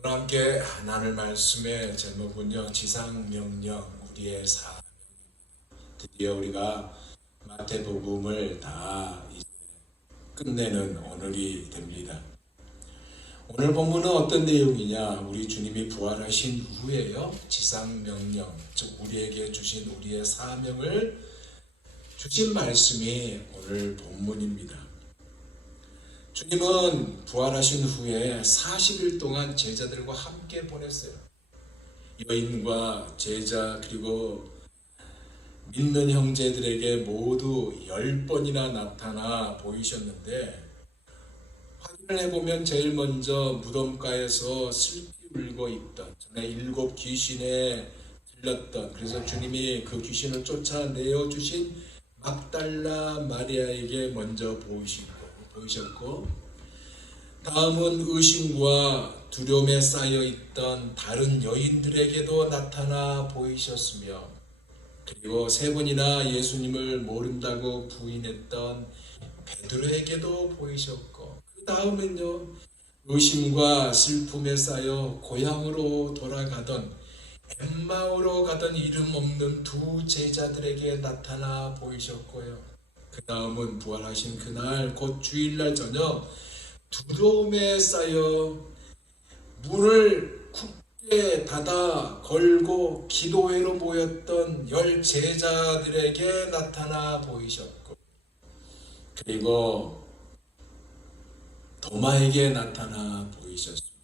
오늘 함께 나눌 말씀의 제목은요, 지상명령 우리의 삶. 드디어 우리가 마태복음을 다 이제 끝내는 오늘이 됩니다. 오늘 본문은 어떤 내용이냐? 우리 주님이 부활하신 후에요, 지상명령, 즉 우리에게 주신 우리의 사명을 주신 말씀이 오늘 본문입니다. 주님은 부활하신 후에 40일 동안 제자들과 함께 보냈어요. 여인과 제자 그리고 믿는 형제들에게 모두 10번이나 나타나 보이셨는데, 확인을 해보면 제일 먼저 무덤가에서 슬피 울고 있던, 전에 7 귀신에 들렸던, 그래서 주님이 그 귀신을 쫓아내어 주신 막달라 마리아에게 먼저 보이셨고, 다음은 의심과 두려움에 쌓여있던 다른 여인들에게도 나타나 보이셨으며, 그리고 3번이나 예수님을 모른다고 부인했던 베드로에게도 보이셨고, 그 다음은요, 의심과 슬픔에 쌓여 고향으로 돌아가던 엠마오로 가던 이름 없는 2 제자들에게 나타나 보이셨고요. 그 다음은 부활하신 그날 곧 주일날 저녁 두려움에 쌓여 문을 굳게 닫아 걸고 기도회로 모였던 10 제자들에게 나타나 보이셨고, 그리고 도마에게 나타나 보이셨습니다.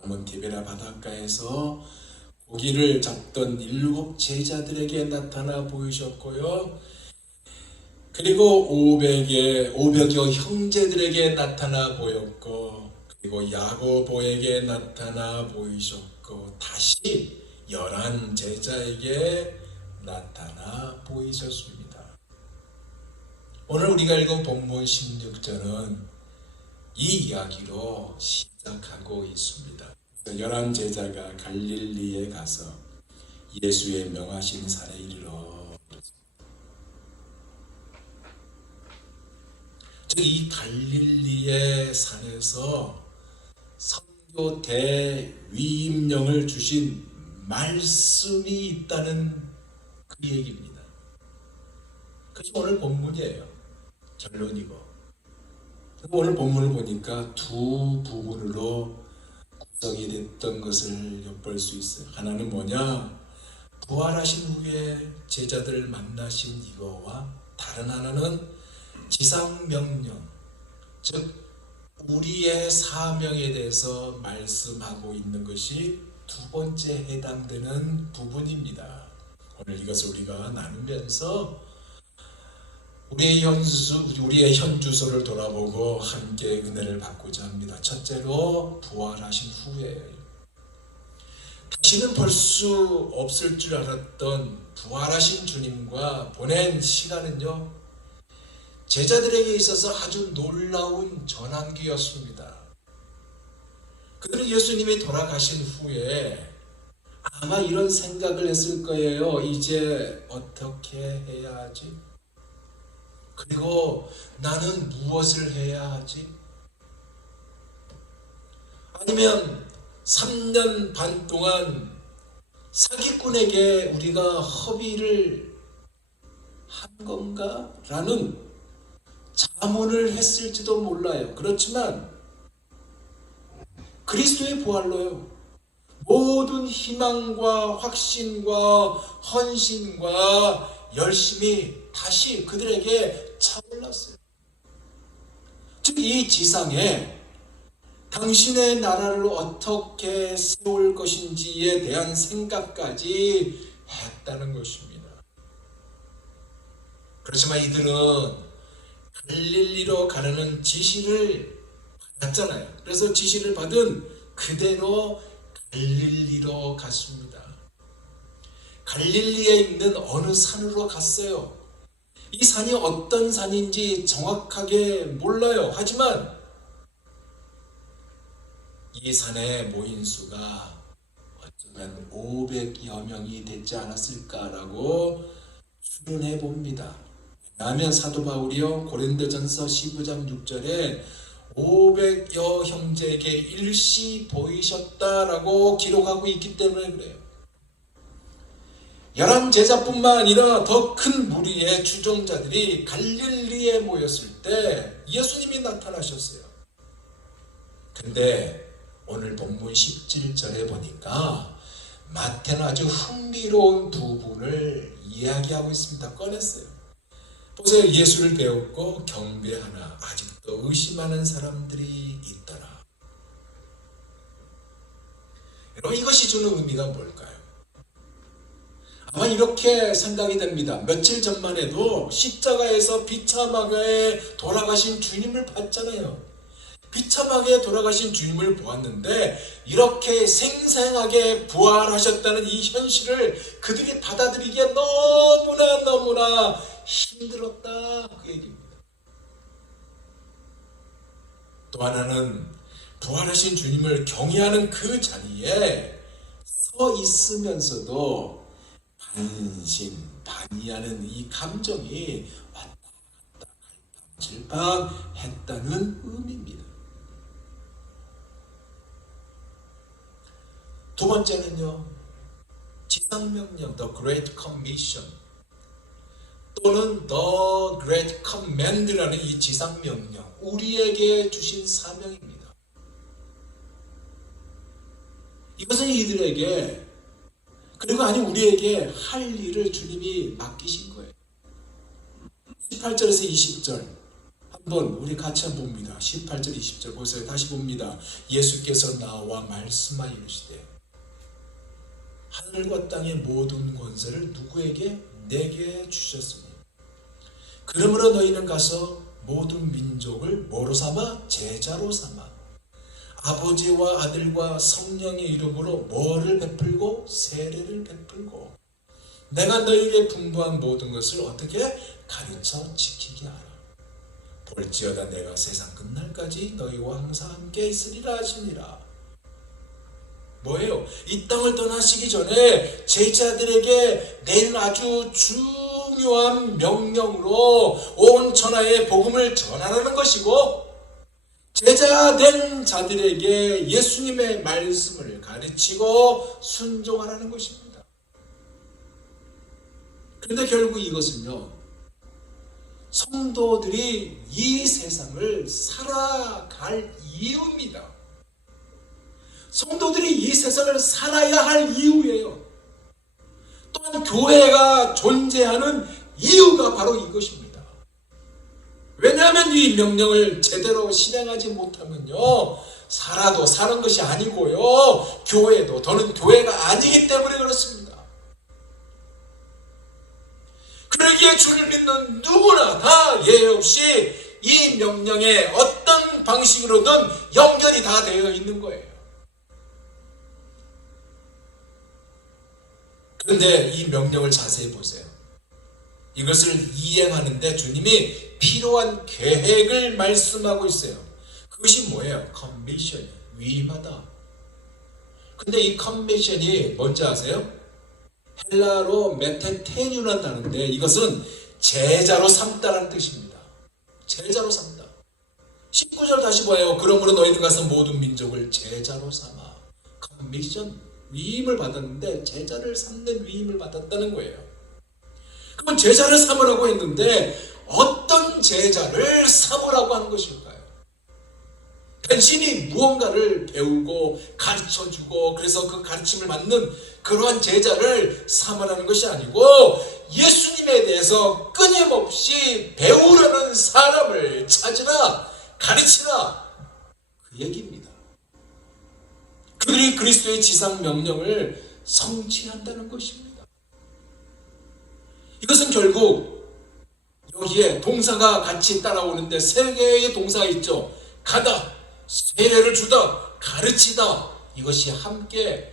다음은 디베라 바닷가에서 고기를 잡던 7 제자들에게 나타나 보이셨고요. 그리고 500여 형제들에게 나타나 보였고, 그리고 야고보에게 나타나 보이셨고, 다시 11 제자에게 나타나 보이셨습니다. 오늘 우리가 읽은 본문 16절은 이 이야기로 시작하고 있습니다. 11 제자가 갈릴리에 가서 예수의 명하신 산에 이르러, 이 갈릴리의 산에서 선교 대위임령을 주신 말씀이 있다는 그 얘기입니다. 그것이 오늘 본문이에요. 결론이고. 오늘 본문을 보니까 2 부분으로 구성이 됐던 것을 엿볼 수 있어요. 하나는 뭐냐? 부활하신 후에 제자들을 만나신 이거와, 다른 하나는 지상명령, 즉 우리의 사명에 대해서 말씀하고 있는 것이 2번째 해당되는 부분입니다. 오늘 이것을 우리가 나누면서 우리의 현주소를 돌아보고 함께 은혜를 받고자 합니다. 첫째로 부활하신 후에 다시는 볼 수 없을 줄 알았던 부활하신 주님과 보낸 시간은요, 제자들에게 있어서 아주 놀라운 전환기였습니다. 그들은 예수님이 돌아가신 후에 아마 이런 생각을 했을 거예요. 이제 어떻게 해야 하지? 그리고 나는 무엇을 해야 하지? 아니면 3년 반 동안 사기꾼에게 우리가 허비를 한 건가? 라는 자문을 했을지도 몰라요. 그렇지만 그리스도의 부활로요, 모든 희망과 확신과 헌신과 열심이 다시 그들에게 차올랐어요. 즉 이 지상에 당신의 나라를 어떻게 세울 것인지에 대한 생각까지 했다는 것입니다. 그렇지만 이들은 갈릴리로 가라는 지시를 받았잖아요. 그래서 지시를 받은 그대로 갈릴리로 갔습니다. 갈릴리에 있는 어느 산으로 갔어요. 이 산이 어떤 산인지 정확하게 몰라요. 하지만 이 산에 모인 수가 어쩌면 500여 명이 되지 않았을까라고 추론해 봅니다. 왜냐하면 사도 바울이요, 고린도전서 15장 6절에 500여 형제에게 일시 보이셨다라고 기록하고 있기 때문에 그래요. 11제자뿐만 아니라 더 큰 무리의 추종자들이 갈릴리에 모였을 때 예수님이 나타나셨어요. 근데 오늘 본문 17절에 보니까 마태는 아주 흥미로운 부분을 이야기하고 있습니다. 꺼냈어요. 보세요. 예수를 배웠고 경배하나 아직도 의심하는 사람들이 있더라. 여러분, 이것이 주는 의미가 뭘까요? 아마 이렇게 생각이 됩니다. 며칠 전만 해도 십자가에서 비참하게 돌아가신 주님을 봤잖아요. 비참하게 돌아가신 주님을 보았는데 이렇게 생생하게 부활하셨다는 이 현실을 그들이 받아들이기에 너무나 힘들었다, 그 얘기입니다. 또 하나는 부활하신 주님을 경외하는 그 자리에 서 있으면서도 반신반의하는 이 감정이 왔다 갔다 갈팡질팡했다는 의미입니다. 두 번째는요, 지상명령, The Great Commission 또는 The Great Command라는 이 지상명령, 우리에게 주신 사명입니다. 이것은 이들에게, 그리고 아니 우리에게 할 일을 주님이 맡기신 거예요. 18절에서 20절 한번 우리 같이 한번 봅니다. 18절 20절 보세요. 다시 봅니다. 예수께서 나와 말씀하여 이르시되 하늘과 땅의 모든 권세를 누구에게? 내게 주셨으니 그러므로 너희는 가서 모든 민족을 뭐로 삼아? 제자로 삼아 아버지와 아들과 성령의 이름으로 뭐를 베풀고? 세례를 베풀고 내가 너희에게 분부한 모든 것을 어떻게? 가르쳐 지키게 하라. 볼지어다 내가 세상 끝날까지 너희와 항상 함께 있으리라 하시니라. 뭐예요? 이 땅을 떠나시기 전에 제자들에게 내는 아주 중요한 명령으로 온 천하에 복음을 전하라는 것이고, 제자된 자들에게 예수님의 말씀을 가르치고 순종하라는 것입니다. 그런데 결국 이것은요, 성도들이 이 세상을 살아갈 이유입니다. 성도들이 이 세상을 살아야 할 이유예요. 또한 교회가 존재하는 이유가 바로 이것입니다. 왜냐하면 이 명령을 제대로 실행하지 못하면요, 살아도 사는 것이 아니고요, 교회도 더는 교회가 아니기 때문에 그렇습니다. 그러기에 주를 믿는 누구나 다 예외 없이 이 명령에 어떤 방식으로든 연결이 다 되어 있는 거예요. 그런데 이 명령을 자세히 보세요. 이것을 이행하는데 주님이 필요한 계획을 말씀하고 있어요. 그것이 뭐예요? 커미션, 위임하다. 근데 이 커미션이 뭔지 아세요? 헬라로 메테테뉴라는 단어인데 이것은 제자로 삼다라는 뜻입니다. 제자로 삼다. 19절 다시 봐요. 그러므로 너희는 가서 모든 민족을 제자로 삼아. 커미션, 위임을 받았는데 제자를 삼는 위임을 받았다는 거예요. 그럼 제자를 삼으라고 했는데 어떤 제자를 삼으라고 하는 것일까요? 단순히 무언가를 배우고 가르쳐주고 그래서 그 가르침을 받는 그러한 제자를 삼으라는 것이 아니고 예수님에 대해서 끊임없이 배우려는 사람을 찾으라, 가르치라, 그 얘기입니다. 그들이 그리스도의 지상 명령을 성취한다는 것입니다. 이것은 결국 여기에 동사가 같이 따라오는데 세 개의 동사가 있죠. 가다, 세례를 주다, 가르치다, 이것이 함께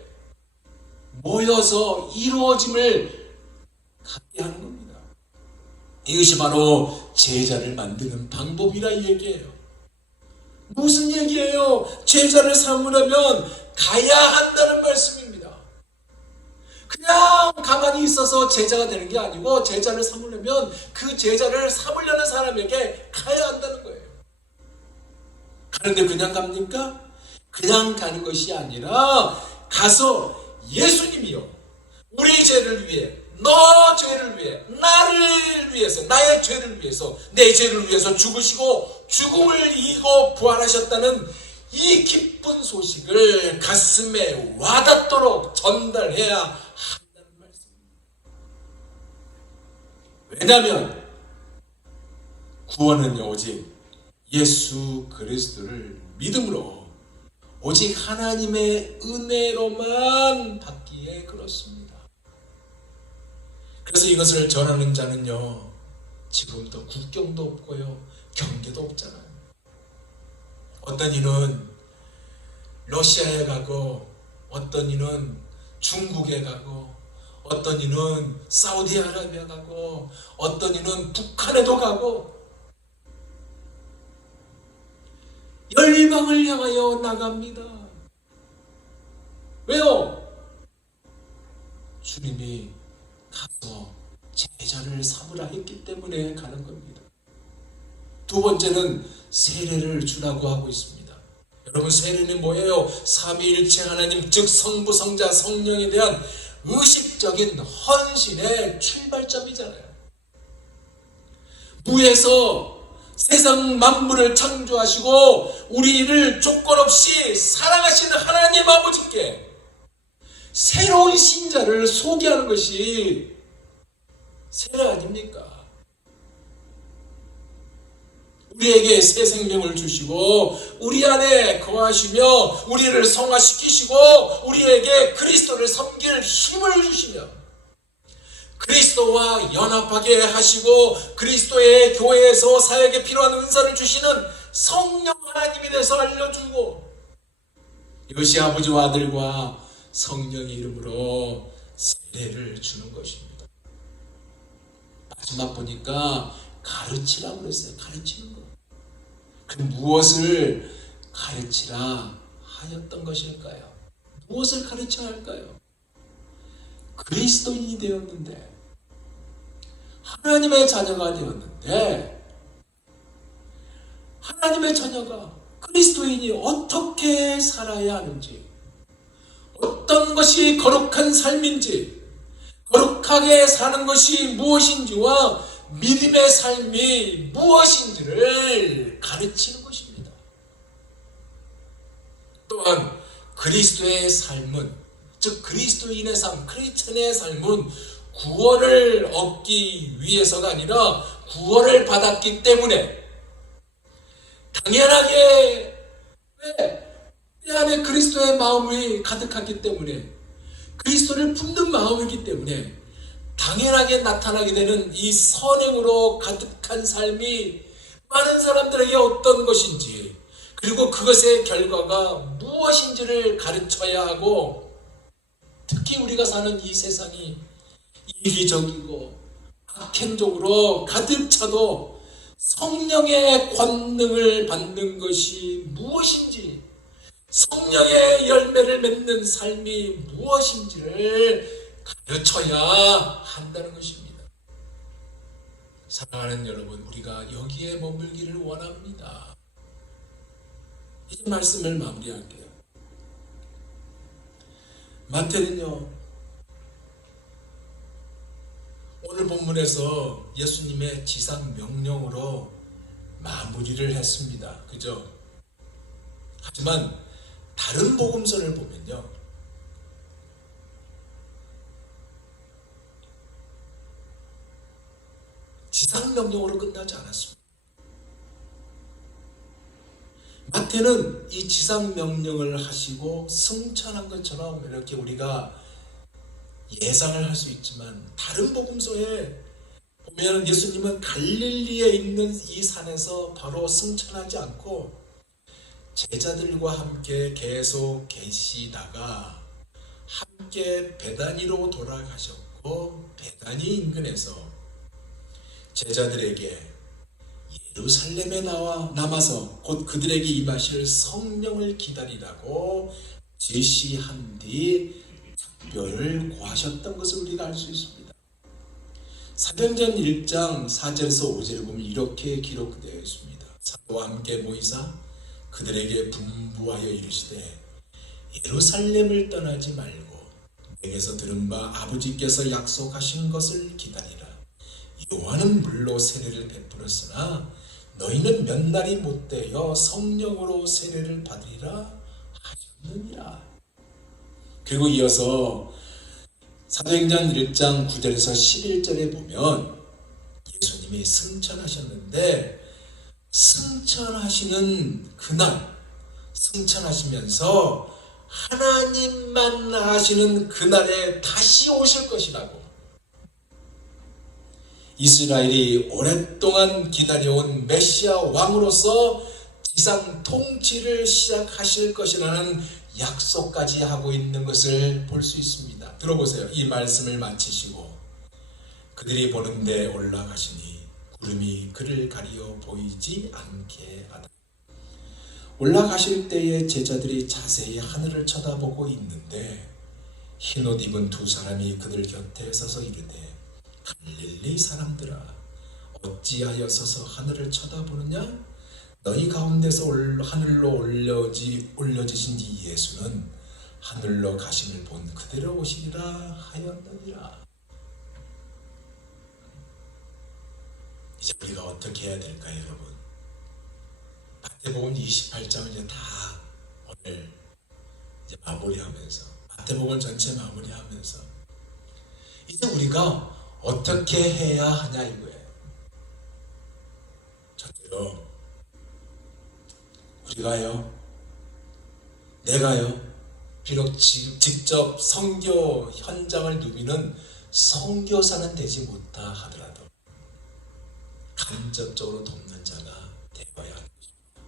모여서 이루어짐을 갖게 하는 겁니다. 이것이 바로 제자를 만드는 방법이라 이 얘기예요. 무슨 얘기예요? 제자를 삼으려면 가야 한다는 말씀입니다. 그냥 가만히 있어서 제자가 되는 게 아니고 제자를 삼으려면 그 제자를 삼으려는 사람에게 가야 한다는 거예요. 가는데 그냥 갑니까? 그냥 가는 것이 아니라 가서 예수님이요, 우리 죄를 위해, 너 죄를 위해, 나를 위해서, 나의 죄를 위해서, 내 죄를 위해서 죽으시고 죽음을 이기고 부활하셨다는 이 기쁜 소식을 가슴에 와닿도록 전달해야 한다는 말씀입니다. 왜냐하면 구원은요, 오직 예수 그리스도를 믿음으로, 오직 하나님의 은혜로만 받기에 그렇습니다. 그래서 이것을 전하는 자는요, 지금도 국경도 없고요, 경계도 없잖아요. 어떤 이는 러시아에 가고, 어떤 이는 중국에 가고, 어떤 이는 사우디아라비아 가고, 어떤 이는 북한에도 가고, 열방을 향하여 나갑니다. 왜요? 주님이 가서 제자를 삼으라 했기 때문에 가는 겁니다. 두 번째는 세례를 주라고 하고 있습니다. 여러분, 세례는 뭐예요? 삼위일체 하나님, 즉 성부, 성자, 성령에 대한 의식적인 헌신의 출발점이잖아요. 무에서 세상 만물을 창조하시고 우리를 조건 없이 사랑하시는 하나님 아버지께 새로운 신자를 소개하는 것이 세례 아닙니까? 우리에게 새 생명을 주시고 우리 안에 거하시며 우리를 성화시키시고 우리에게 그리스도를 섬길 힘을 주시며 그리스도와 연합하게 하시고 그리스도의 교회에서 사역에 필요한 은사를 주시는 성령 하나님에 대해서 알려주고, 이것이 아버지와 아들과 성령의 이름으로 세례를 주는 것입니다. 마지막 보니까 가르치라고 그랬어요. 가르치는 거. 그럼 무엇을 가르치라 하였던 것일까요? 무엇을 가르쳐야 할까요? 그리스도인이 되었는데, 하나님의 자녀가 되었는데, 하나님의 자녀가 그리스도인이 어떻게 살아야 하는지, 어떤 것이 거룩한 삶인지, 거룩하게 사는 것이 무엇인지와 믿음의 삶이 무엇인지를 가르치는 것입니다. 또한 그리스도의 삶은, 즉 그리스도인의 삶, 크리스천의 삶은 구원을 얻기 위해서가 아니라 구원을 받았기 때문에 당연하게, 내 안에 그리스도의 마음이 가득하기 때문에, 그리스도를 품는 마음이기 때문에 당연하게 나타나게 되는 이 선행으로 가득한 삶이 많은 사람들에게 어떤 것인지, 그리고 그것의 결과가 무엇인지를 가르쳐야 하고, 특히 우리가 사는 이 세상이 이기적이고 악행적으로 가득 차도 성령의 권능을 받는 것이 무엇인지, 성령의 열매를 맺는 삶이 무엇인지를 가르쳐야 한다는 것입니다. 사랑하는 여러분, 우리가 여기에 머물기를 원합니다. 이제 말씀을 마무리할게요. 마태는요, 오늘 본문에서 예수님의 지상 명령으로 마무리를 했습니다. 그죠? 하지만 다른 복음서를 보면요, 지상 명령으로 끝나지 않았습니다. 마태는 이 지상 명령을 하시고 승천한 것처럼 이렇게 우리가 예상을 할 수 있지만, 다른 복음서에 보면 예수님은 갈릴리에 있는 이 산에서 바로 승천하지 않고 제자들과 함께 계속 계시다가 함께 베다니로 돌아가셨고, 베다니 인근에서 제자들에게 예루살렘에 남아서 곧 그들에게 임하실 성령을 기다리라고 제시한 뒤 작별을 고하셨던 것을 우리가 알 수 있습니다. 사도행전 1장 4절에서 5절을 보면 이렇게 기록되어 있습니다. 사도와 함께 모이사 그들에게 분부하여 이르시되 예루살렘을 떠나지 말고 내게서 들은 바 아버지께서 약속하신 것을 기다리라. 요한은 물로 세례를 베풀었으나 너희는 몇 날이 못되어 성령으로 세례를 받으리라 하셨느니라. 그리고 이어서 사도행전 1장 9절에서 11절에 보면 예수님이 승천하셨는데 승천하시는 그날, 승천하시면서 하나님만 아시는 그날에 다시 오실 것이라고, 이스라엘이 오랫동안 기다려온 메시아 왕으로서 지상 통치를 시작하실 것이라는 약속까지 하고 있는 것을 볼 수 있습니다. 들어보세요. 이 말씀을 마치시고 그들이 보는데 올라가시니 구름이 그를 가리어 보이지 않게 하다. 올라가실 때에 제자들이 자세히 하늘을 쳐다보고 있는데 흰옷 입은 두 사람이 그들 곁에 서서 이르되 갈릴리 사람들아 어찌하여 서서 하늘을 쳐다보느냐? 너희 가운데서 하늘로 올려지신 이 예수는 하늘로 가심을 본 그대로 오시리라 하였느니라. 이제 우리가 어떻게 해야 될까요, 여러분? 마태복음 28장을 이제 다 오늘 이제 마무리하면서, 마태복음 전체 마무리하면서 이제 우리가 어떻게 해야 하냐 이거예요. 첫째로 우리가요, 내가요, 비록 직접 선교 현장을 누비는 선교사는 되지 못하 하더라도 간접적으로 돕는 자가 되어야 하는 것입니다.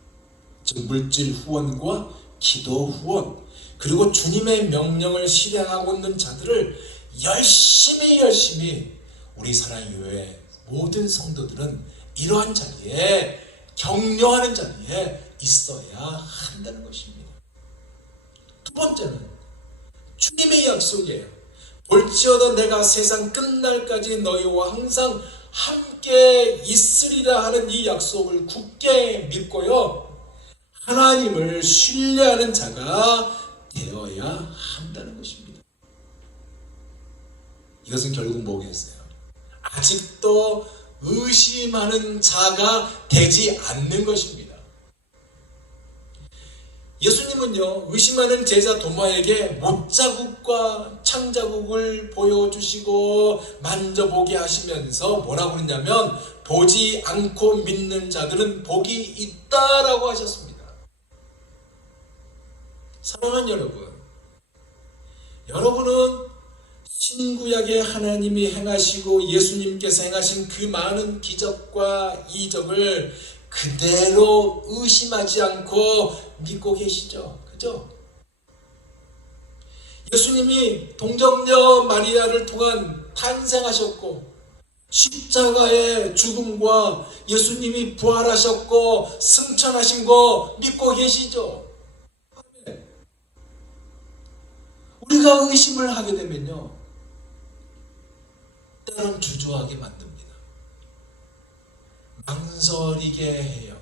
즉 물질 후원과 기도 후원, 그리고 주님의 명령을 실행하고 있는 자들을 열심히 우리 사랑교회 모든 성도들은 이러한 자리에, 격려하는 자리에 있어야 한다는 것입니다. 두 번째는 주님의 약속이에요. 볼지어다 내가 세상 끝날까지 너희와 항상 함께 있으리라 하는 이 약속을 굳게 믿고요, 하나님을 신뢰하는 자가 되어야 한다는 것입니다. 이것은 결국 뭐겠어요? 아직도 의심하는 자가 되지 않는 것입니다. 예수님은요, 의심하는 제자 도마에게 못자국과 창자국을 보여주시고 만져보게 하시면서 뭐라고 그러냐면 보지 않고 믿는 자들은 복이 있다라고 하셨습니다. 사랑하는 여러분, 여러분은 신구약의 하나님이 행하시고 예수님께서 행하신 그 많은 기적과 이적을 그대로 의심하지 않고 믿고 계시죠? 그죠? 예수님이 동정녀 마리아를 통한 탄생하셨고 십자가의 죽음과 예수님이 부활하셨고 승천하신 거 믿고 계시죠? 우리가 의심을 하게 되면요, 때로는 주저하게 만듭니다. 망설이게 해요.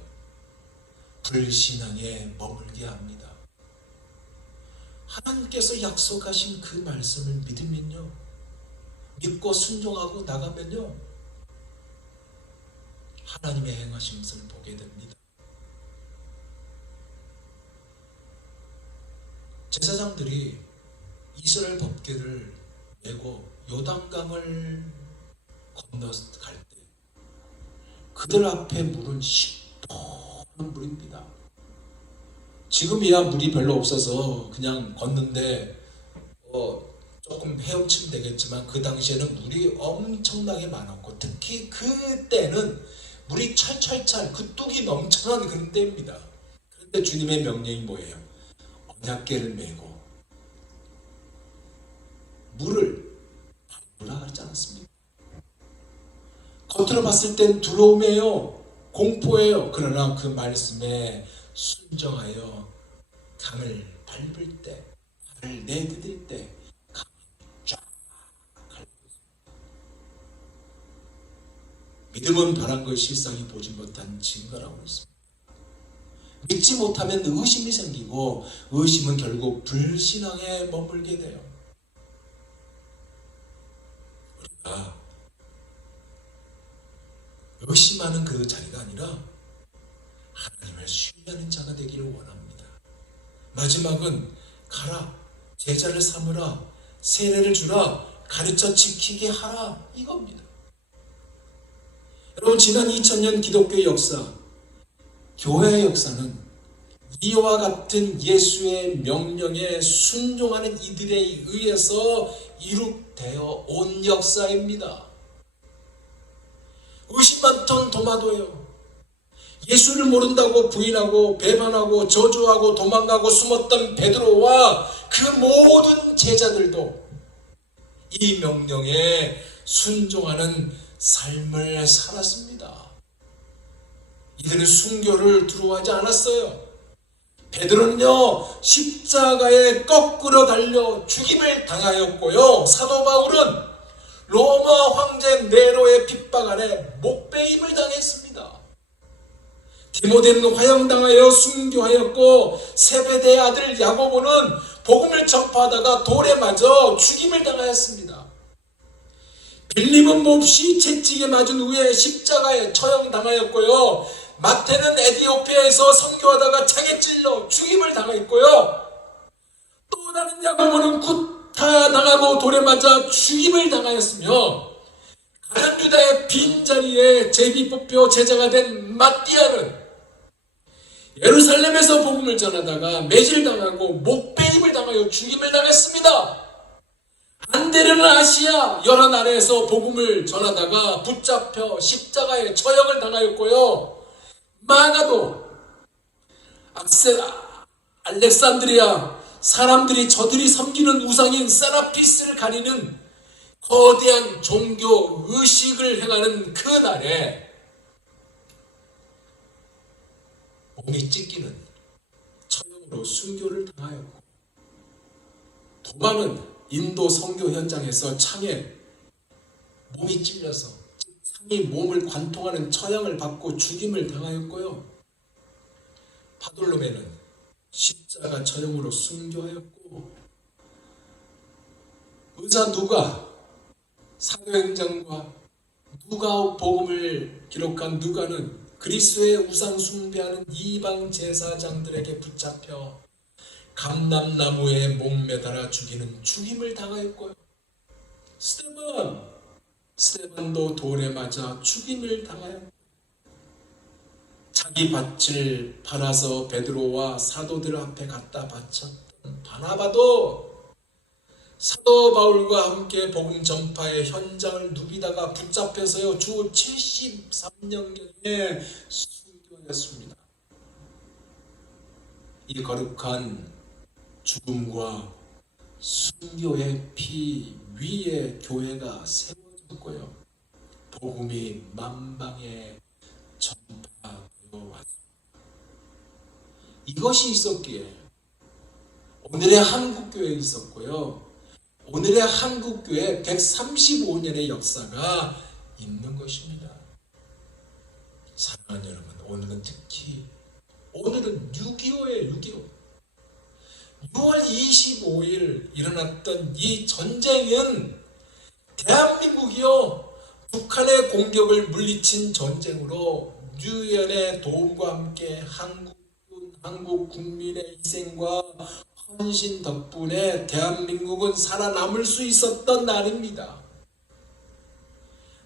불신앙에 머물게 합니다. 하나님께서 약속하신 그 말씀을 믿으면요, 믿고 순종하고 나가면요, 하나님의 행하신 것을 보게 됩니다. 제사장들이 이스라엘 법궤를 메고 요단강을 건너갈 때 그들 앞에 물은 시원한 물입니다. 지금이야 물이 별로 없어서 그냥 걷는데 조금 헤엄치면 되겠지만 그 당시에는 물이 엄청나게 많았고 특히 그때는 물이 찰찰찰 그 뚝이 넘쳐난 그런 때입니다. 그런데 주님의 명령이 뭐예요? 언약궤를 메고 물을 밟으라 하지 않았습니까? 겉으로 봤을 땐 두려움이에요. 공포예요. 그러나 그 말씀에 순종하여 강을 밟을 때, 발을 내디딜 때 강이 쫙 갈라졌습니다. 믿음은 바란 걸 실상이 보지 못한 증거라고 했습니다. 믿지 못하면 의심이 생기고 의심은 결국 불신앙에 머물게 돼요. 우리가 의심하는 그 자리가 아니라 하나님을 신뢰하는 자가 되기를 원합니다. 마지막은 가라, 제자를 삼으라, 세례를 주라, 가르쳐 지키게 하라, 이겁니다. 여러분, 지난 2000년 기독교의 역사, 교회의 역사는 이와 같은 예수의 명령에 순종하는 이들에 의해서 이룩되어 온 역사입니다. 의심 많던 도마도요, 예수를 모른다고 부인하고 배반하고 저주하고 도망가고 숨었던 베드로와 그 모든 제자들도 이 명령에 순종하는 삶을 살았습니다. 이들은 순교를 두려워하지 않았어요. 베드로는요, 십자가에 거꾸로 달려 죽임을 당하였고요, 사도 바울은 로마 황제 네로의 핍박 아래 목베임을 당했습니다. 디모데는 화형당하여 순교하였고, 세베대의 아들 야고보는 복음을 전파하다가 돌에 맞아 죽임을 당하였습니다. 빌립은 몹시 채찍에 맞은 후에 십자가에 처형당하였고요, 마태는 에티오피아에서 선교하다가 창에 찔러 죽임을 당했고요, 또 다른 야고보는 구타당하고 돌에 맞아 죽임을 당하였으며, 가룟 유다의 빈자리에 제비 뽑혀 제자가 된 마띠아는 예루살렘에서 복음을 전하다가 매질당하고 목베임을 당하여 죽임을 당했습니다. 안데르는 아시아 여러 나라에서 복음을 전하다가 붙잡혀 십자가에 처형을 당하였고요, 마가도 알렉산드리아 사람들이 저들이 섬기는 우상인 세라피스를 가리는 거대한 종교 의식을 행하는 그 날에 몸이 찢기는 처형으로 순교를 당하였고, 도마는 인도 선교 현장에서 창에 몸이 찔려서 창이 몸을 관통하는 처형을 받고 죽임을 당하였고요, 바돌로메는 십자가 처형으로 순교하였고, 의사 누가, 사도행전과 누가 복음을 기록한 누가는 그리스도의 우상 숭배하는 이방 제사장들에게 붙잡혀 감람나무에 목매달아 죽이는 죽임을 당하였고요, 스데반도 돌에 맞아 죽임을 당하였고, 자기 밭을 팔아서 베드로와 사도들 앞에 갖다 바쳤던 바나바도 사도 바울과 함께 복음 전파의 현장을 누비다가 붙잡혀서요, 주 73년경에 순교하였습니다. 이 거룩한 죽음과 순교의 피 위에 교회가 세워졌고요, 복음이 만방에 전파되어 왔습니다. 이것이 있었기에 오늘의 한국교회에 있었고요, 오늘의 한국교회 135년의 역사가 있는 것입니다. 사랑하는 여러분, 오늘은 특히 오늘은 6.25예요. 6.25. 6월 25일 일어났던 이 전쟁은 대한민국이요, 북한의 공격을 물리친 전쟁으로 유엔의 도움과 함께 한국 국민의 희생과 헌신 덕분에 대한민국은 살아남을 수 있었던 날입니다.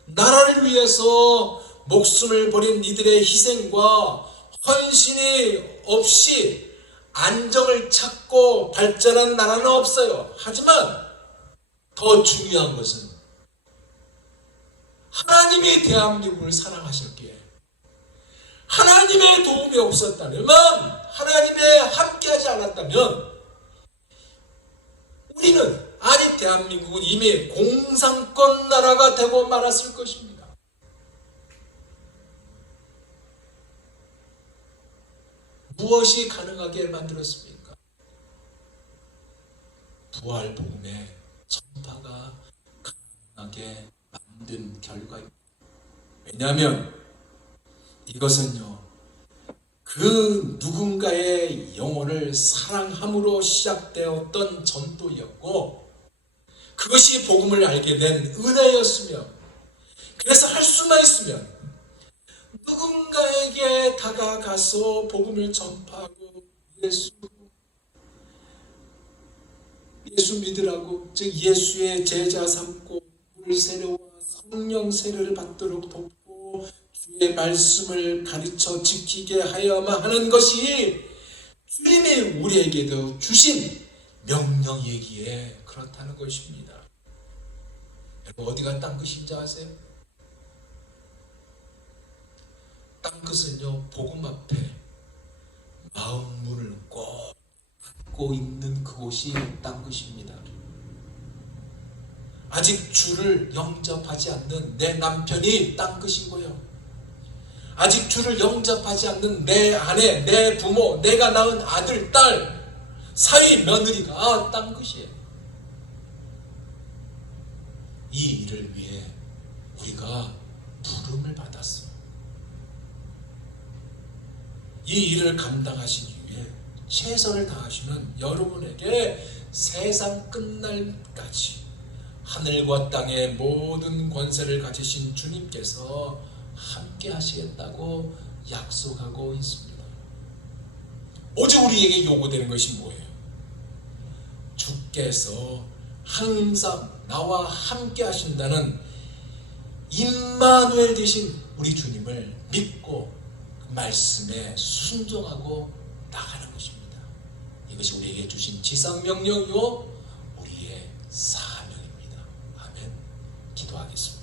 나라를 위해서 목숨을 버린 이들의 희생과 헌신이 없이 안정을 찾고 발전한 나라는 없어요. 하지만 더 중요한 것은 하나님이 대한민국을 사랑하셨기에, 하나님의 도움이 없었다면, 하나님의 함께하지 않았다면 우리는, 아니 대한민국은 이미 공산권 나라가 되고 말았을 것입니다. 무엇이 가능하게 만들었습니까? 부활 복음의 전파가 가능하게 만든 결과입니다. 왜냐하면 이것은요, 그 누군가의 영혼을 사랑함으로 시작되었던 전도였고, 그것이 복음을 알게 된 은혜였으며, 그래서 할 수만 있으면 누군가에게 다가가서 복음을 전파하고 예수 믿으라고, 즉 예수의 제자 삼고 물세례와 성령 세례를 받도록 돕고 주의 말씀을 가르쳐 지키게 하여야만 하는 것이 주님이 우리에게도 주신 명령이기에 그렇다는 것입니다. 여러분, 어디가 땅끝인지 아세요? 땅끝은요, 복음 앞에 마음 문을 꼭 닫고 있는 그곳이 땅끝입니다. 아직 주를 영접하지 않는 내 남편이 땅끝이고요, 아직 주를 영접하지 않는 내 아내, 내 부모, 내가 낳은 아들, 딸, 사위, 며느리가 땅끝이에요. 이 일을 위해 우리가 부름을 받았어요. 이 일을 감당하시기 위해 최선을 다하시는 여러분에게 세상 끝날까지 하늘과 땅의 모든 권세를 가지신 주님께서 함께 하시겠다고 약속하고 있습니다. 오직 우리에게 요구되는 것이 뭐예요? 주께서 항상 나와 함께 하신다는 임마누엘 되신 우리 주님을 믿고 그 말씀에 순종하고 나가는 것입니다. 이것이 우리에게 주신 지상명령이요 우리의 사명입니다. 아멘. 기도하겠습니다.